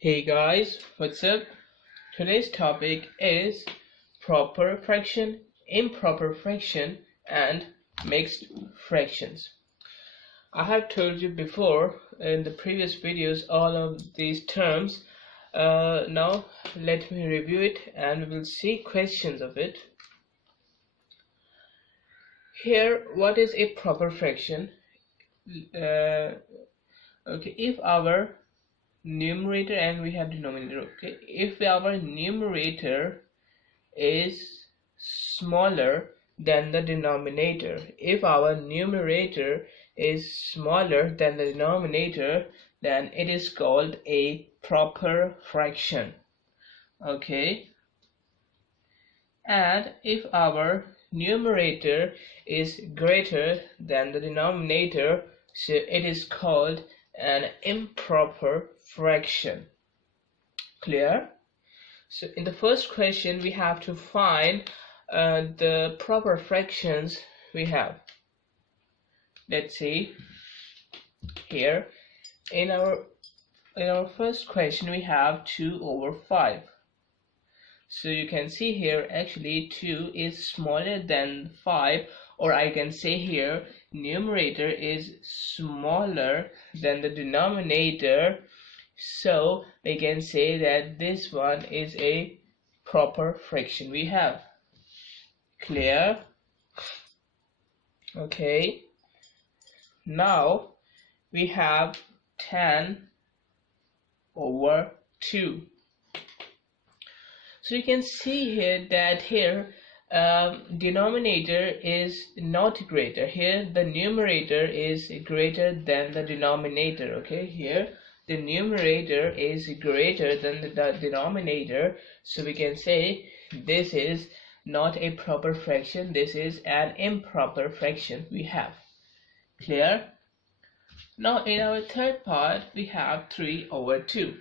Hey guys, what's up? Today's topic is proper fraction, improper fraction, and mixed fractions. I have told you before in the previous videos all of these terms. Now let me review it and we will see questions of it. Here, what is a proper fraction? Okay, if our numerator and we have denominator, okay, if our numerator is smaller than the denominator, if our numerator is smaller than the denominator, then it is called a proper fraction. Okay, and if our numerator is greater than the denominator, so it is called an improper fraction. Clear? So in the first question we have to find the proper fractions we have. Let's see here in our first question we have 2 over 5. So you can see here actually 2 is smaller than 5, or I can say here numerator is smaller than the denominator, so we can say that this one is a proper fraction we have. Clear? Okay, now we have 10 over 2. So you can see here that here denominator is not greater. Here the numerator is greater than the denominator. Okay, here the numerator is greater than the denominator, so we can say this is not a proper fraction, this is an improper fraction we have. Clear? Now in our third part we have 3 over 2.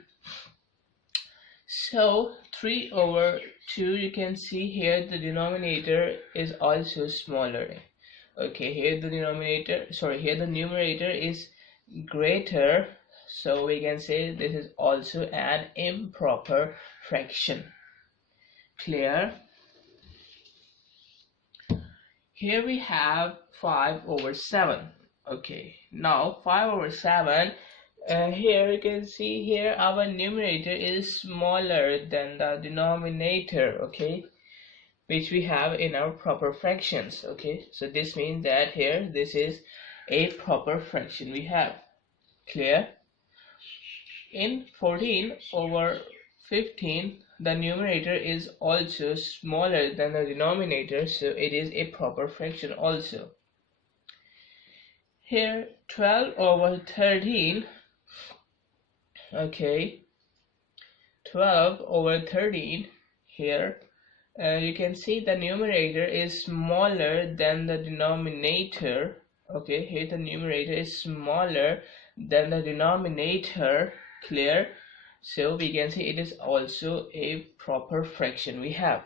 So 3 over 2, you can see here the denominator is also smaller. Okay, here the numerator is greater, so we can say this is also an improper fraction. Clear? Here we have 5 over 7. Okay, now 5 over 7, here you can see here our numerator is smaller than the denominator, okay, which we have in our proper fractions. Okay, so this means that here this is a proper fraction we have. Clear? In 14 over 15, the numerator is also smaller than the denominator, so it is a proper fraction also. Here 12 over 13, okay, 12 over 13, here you can see the numerator is smaller than the denominator. Okay, here the numerator is smaller than the denominator. Clear? So we can say it is also a proper fraction we have.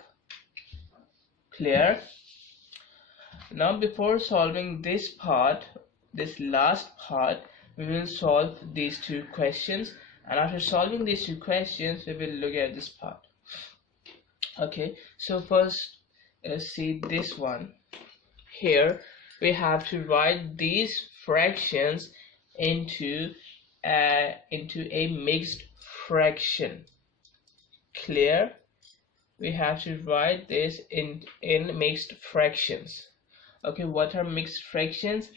Clear? Now before solving this part, this last part, we will solve these two questions, and after solving these two questions we will look at this part. Okay, so first see this one. Here we have to write these fractions into a mixed fraction. Clear? We have to write this in mixed fractions. Okay, what are mixed fractions?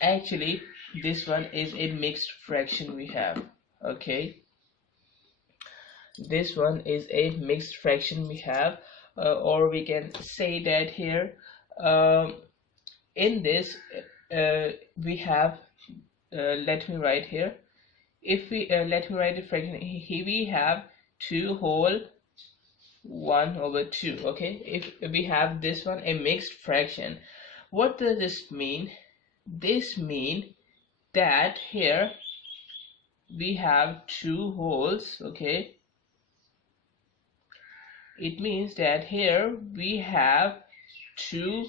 Actually this one is a mixed fraction we have. Okay, this one is a mixed fraction we have, or we can say that here in this we have let me write here, if we let me write the fraction here, we have 2 whole 1 over 2. Okay, if we have this one a mixed fraction, what does this mean? This means that here we have 2 wholes. Okay, it means that here we have 2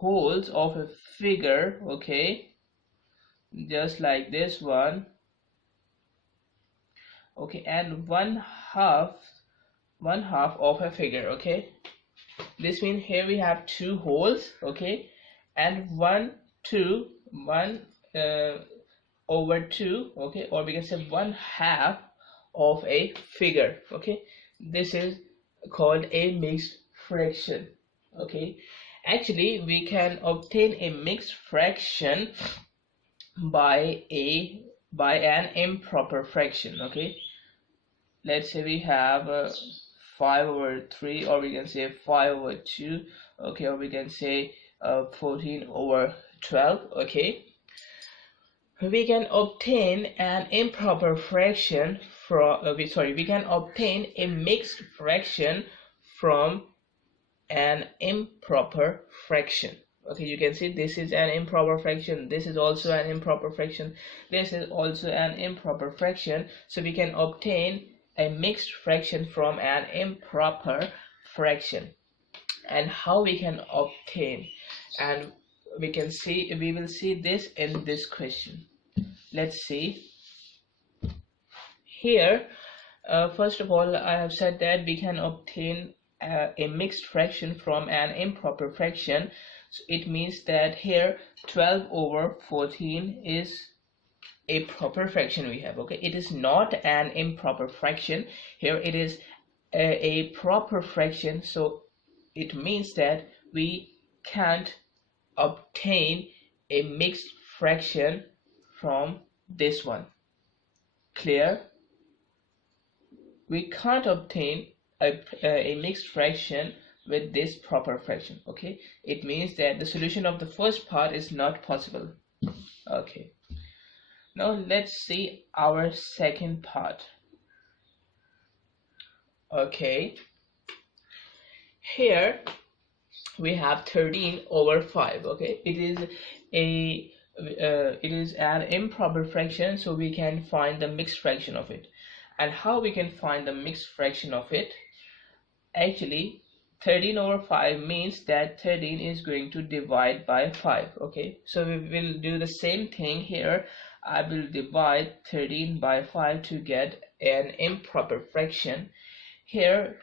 wholes of a figure. Okay, just like this one. okay, and one half of a figure. Okay, this means here we have two wholes, okay, and 1 over 2, okay, or we can say 1/2 of a figure. Okay, this is called a mixed fraction. Okay, actually we can obtain a mixed fraction by an improper fraction. Okay, let's say we have 5/3, or we can say 5/2, okay, or we can say 14/12. Okay, we can obtain an improper fraction from we can obtain a mixed fraction from an improper fraction. Okay, you can see this is an improper fraction, this is also an improper fraction, this is also an improper fraction. So we can obtain a mixed fraction from an improper fraction. And how we can obtain, and we will see this in this question. Let's see here. First of all, I have said that we can obtain a mixed fraction from an improper fraction. So it means that here 12/14 is a proper fraction we have. Okay, it is not an improper fraction, here it is a proper fraction. So it means that we can't obtain a mixed fraction from this one. Clear? We can't obtain a mixed fraction with this proper fraction. Okay, it means that the solution of the first part is not possible. Okay, now let's see our second part. Okay, here we have 13/5. Okay, it is an improper fraction, so we can find the mixed fraction of it. And how we can find the mixed fraction of it? Actually, 13/5 means that 13 is going to divide by 5. Okay, so we will do the same thing here. I will divide 13 by 5 to get an improper fraction. Here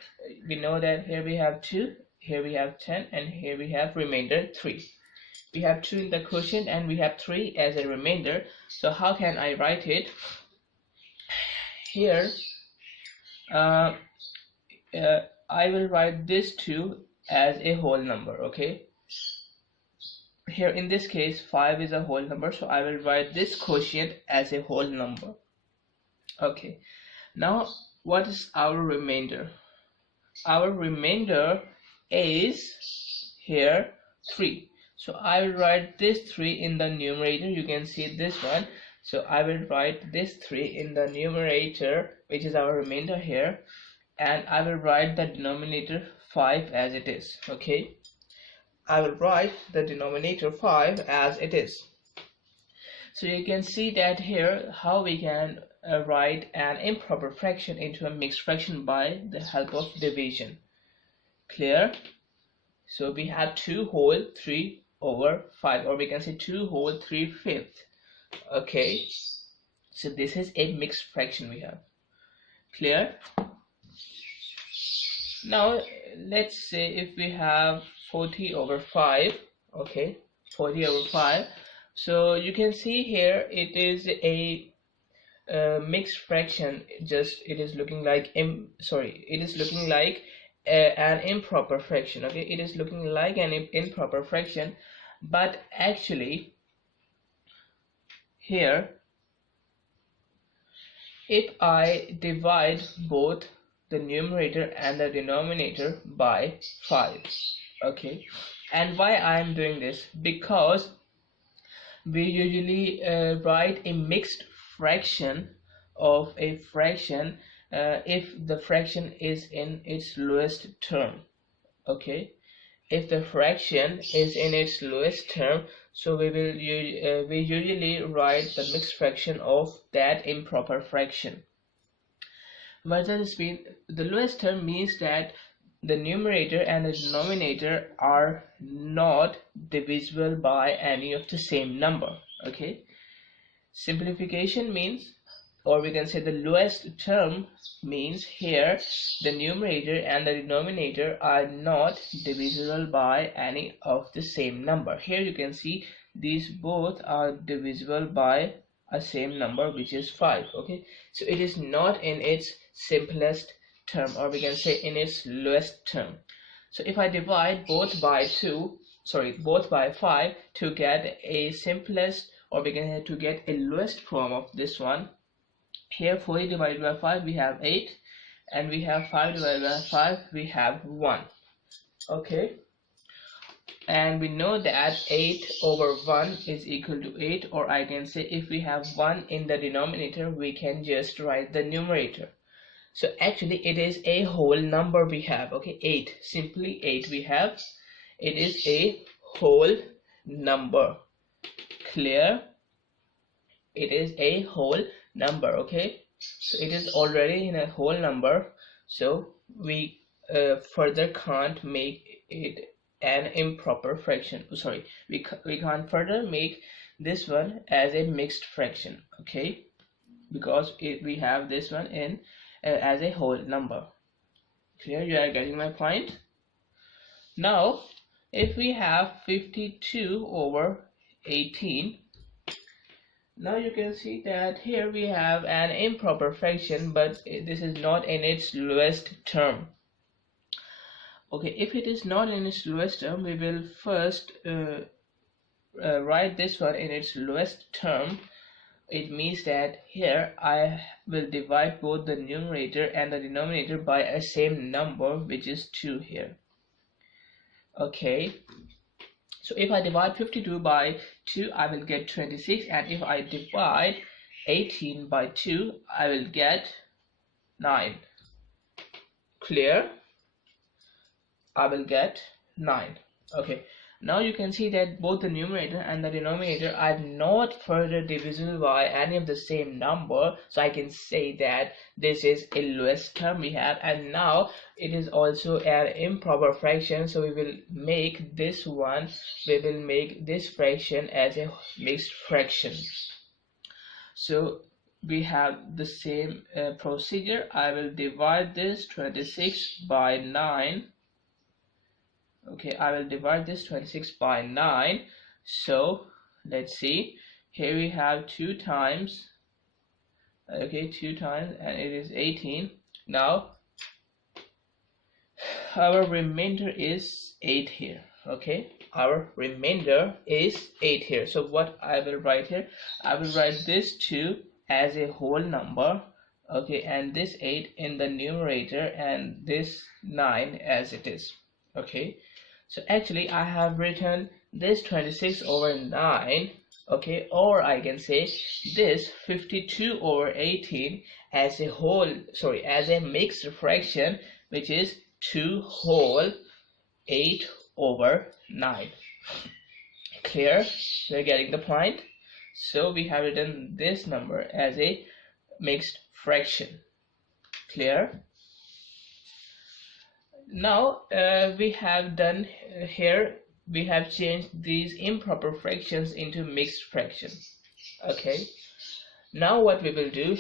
we know that here we have 2, here we have 10, and here we have remainder 3. We have 2 in the quotient and we have 3 as a remainder. So how can I write it? Here I will write this 2 as a whole number. Okay, here in this case 5 is a whole number, so I will write this quotient as a whole number. Okay, now what is our remainder? Our remainder is here 3, so I will write this 3 in the numerator. You can see this one, so I will write this 3 in the numerator, which is our remainder here, and I will write the denominator 5 as it is. Okay, I will write the denominator 5 as it is. So you can see that here how we can write an improper fraction into a mixed fraction by the help of division. Clear? So we have 2/3/5, or we can say 2/3/5. Okay, so this is a mixed fraction we have. Clear? Now let's say if we have 40/5. Okay, 40/5. So you can see here it is a mixed fraction. Just it is looking like an improper fraction. Okay, it is looking like an improper fraction, but actually here if I divide both the numerator and the denominator by 5. Okay, and why I am doing this? Because we usually write a mixed fraction of a fraction if the fraction is in its lowest term. Okay, if the fraction is in its lowest term, so we usually write the mixed fraction of that improper fraction. What does this mean? The lowest term means that the numerator and the denominator are not divisible by any of the same number. Okay, simplification means or we can say the lowest term, means here the numerator and the denominator are not divisible by any of the same number. Here you can see these both are divisible by a same number, which is 5. Okay, so it is not in its simplest term, or we can say in its lowest term. So if I divide both by 5 to get a simplest, or we can to get a lowest form of this one, here 40 divided by 5 we have 8, and we have 5 divided by 5 we have 1. Okay, and we know that 8 over 1 is equal to 8, or I can say if we have 1 in the denominator we can just write the numerator. So actually it is a whole number we have. Okay, 8, simply 8 we have. It is a whole number. Clear? It is a whole number. Okay, so it is already in a whole number, so we further can't make it an improper fraction. Sorry, we can't further make this one as a mixed fraction. Okay, because we have this one in as a whole number. Clear? You are getting my point? Now if we have 52 over 18, now you can see that here we have an improper fraction, but this is not in its lowest term. Okay, if it is not in its lowest term, we will first write this one in its lowest term. It means that here I will divide both the numerator and the denominator by a same number, which is 2 here. Okay, so if I divide 52 by 2 I will get 26, and if I divide 18 by 2 I will get 9. Clear? I will get 9. Okay, now you can see that both the numerator and the denominator are not further divisible by any of the same number, so I can say that this is a lowest term we have, and now it is also an improper fraction, so we will make this fraction as a mixed fraction. So we have the same procedure. I will divide this 26 by 9. Okay, I will divide this 26 by 9. So let's see, here we have 2 times, okay, 2 times, and it is 18. Now our remainder is 8 here. Okay, our remainder is 8 here. So what I will write here, I will write this 2 as a whole number, okay, and this 8 in the numerator and this 9 as it is. Okay, so actually I have written this 26 over 9, okay, or I can say this 52 over 18 as a whole, sorry, as a mixed fraction, which is 2 whole 8 over 9. Clear? We're getting the point. So we have written this number as a mixed fraction. Clear? Now we have done here, we have changed these improper fractions into mixed fractions. Okay, now what we will do,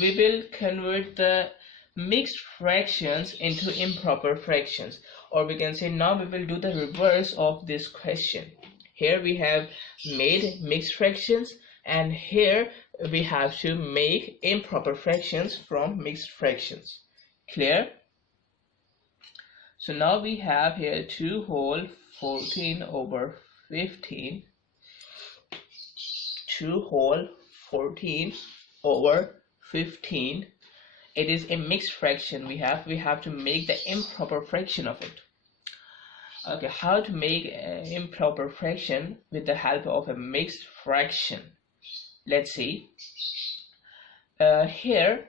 we will convert the mixed fractions into improper fractions, or we can say now we will do the reverse of this question. Here we have made mixed fractions, and here we have to make improper fractions from mixed fractions. Clear? So now we have here 2 whole 14 over 15, 2 whole 14 over 15. It is a mixed fraction we have to make the improper fraction of it. Okay, how to make an improper fraction with the help of a mixed fraction? Let's see. Here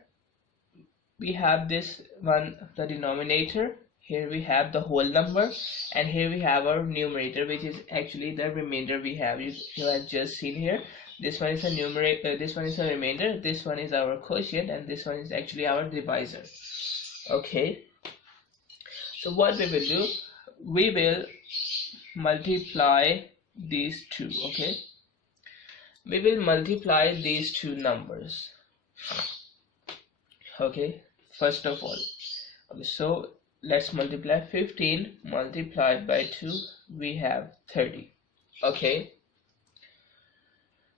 we have this one, the denominator. Here we have the whole number, and here we have our numerator, which is actually the remainder we have. You have just seen here. This one is a numerator, this one is a remainder, this one is our quotient, and this one is actually our divisor. Okay. So what we will do, we will multiply these two. Okay. We will multiply these two numbers. Okay, first of all, okay, so let's multiply 15 multiplied by 2, we have 30. Okay,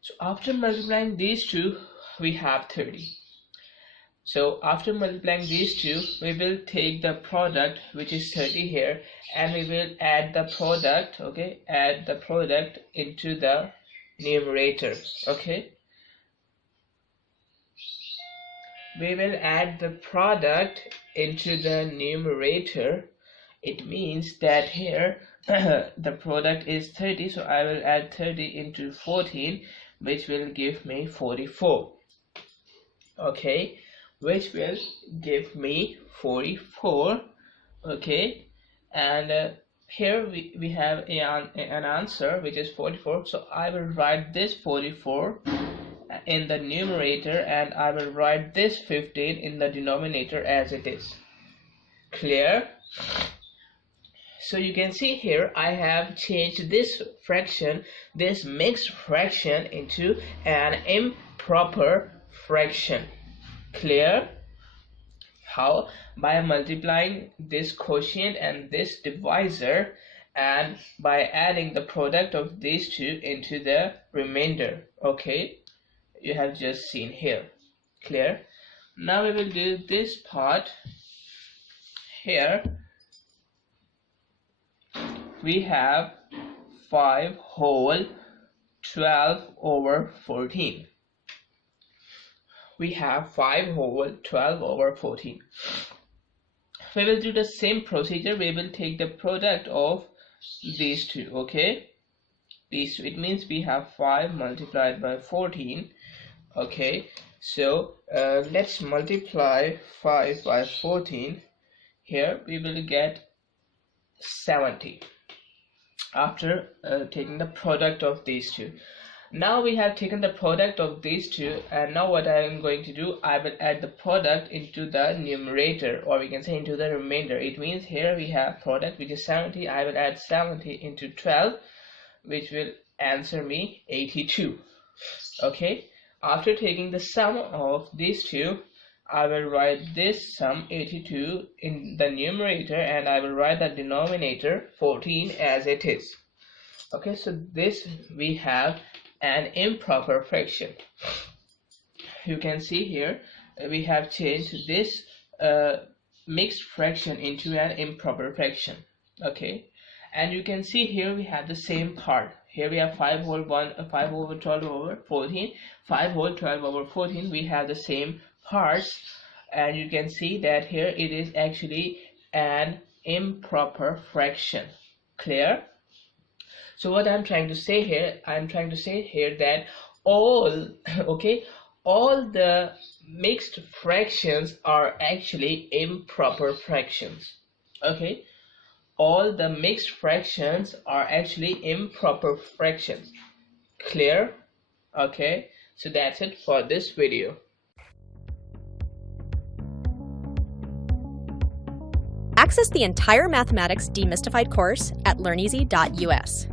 so after multiplying these two, we have 30. So after multiplying these two, we will take the product, which is 30 here, and we will add the product, okay, add the product into the numerator. Okay, we will add the product into the numerator. It means that here the product is 30, so I will add 30 into 14, which will give me 44. Okay, which will give me 44. Okay, and here we have an answer which is 44, so I will write this 44 in the numerator and I will write this 15 in the denominator as it is. Clear? So you can see here I have changed this fraction, this mixed fraction, into an improper fraction. Clear? How? By multiplying this quotient and this divisor, and by adding the product of these two into the remainder. Okay, you have just seen here. Clear? Now we will do this part. Here we have 5 whole 12 over 14. We have 5 whole 12 over 14. We will do the same procedure. We will take the product of these two. Okay, these two, it means we have 5 multiplied by 14. Okay, so let's multiply 5 by 14. Here we will get 70 after taking the product of these two. Now we have taken the product of these two, and now what I am going to do, I will add the product into the numerator, or we can say into the remainder. It means here we have product which is 70. I will add 70 into 12, which will answer me 82. Okay, after taking the sum of these two, I will write this sum 82 in the numerator and I will write the denominator 14 as it is. Okay, so this we have an improper fraction. You can see here we have changed this mixed fraction into an improper fraction. Okay, and you can see here we have the same part. Here we have 5 whole 5 over 12 over 14, 5 whole 12 over 14. We have the same parts, and you can see that here it is actually an improper fraction. Clear? So what I'm trying to say here, that all all the mixed fractions are actually improper fractions. Okay, all the mixed fractions are actually improper fractions. Clear? Okay, so that's it for this video. Access the entire Mathematics Demystified course at learneasy.us.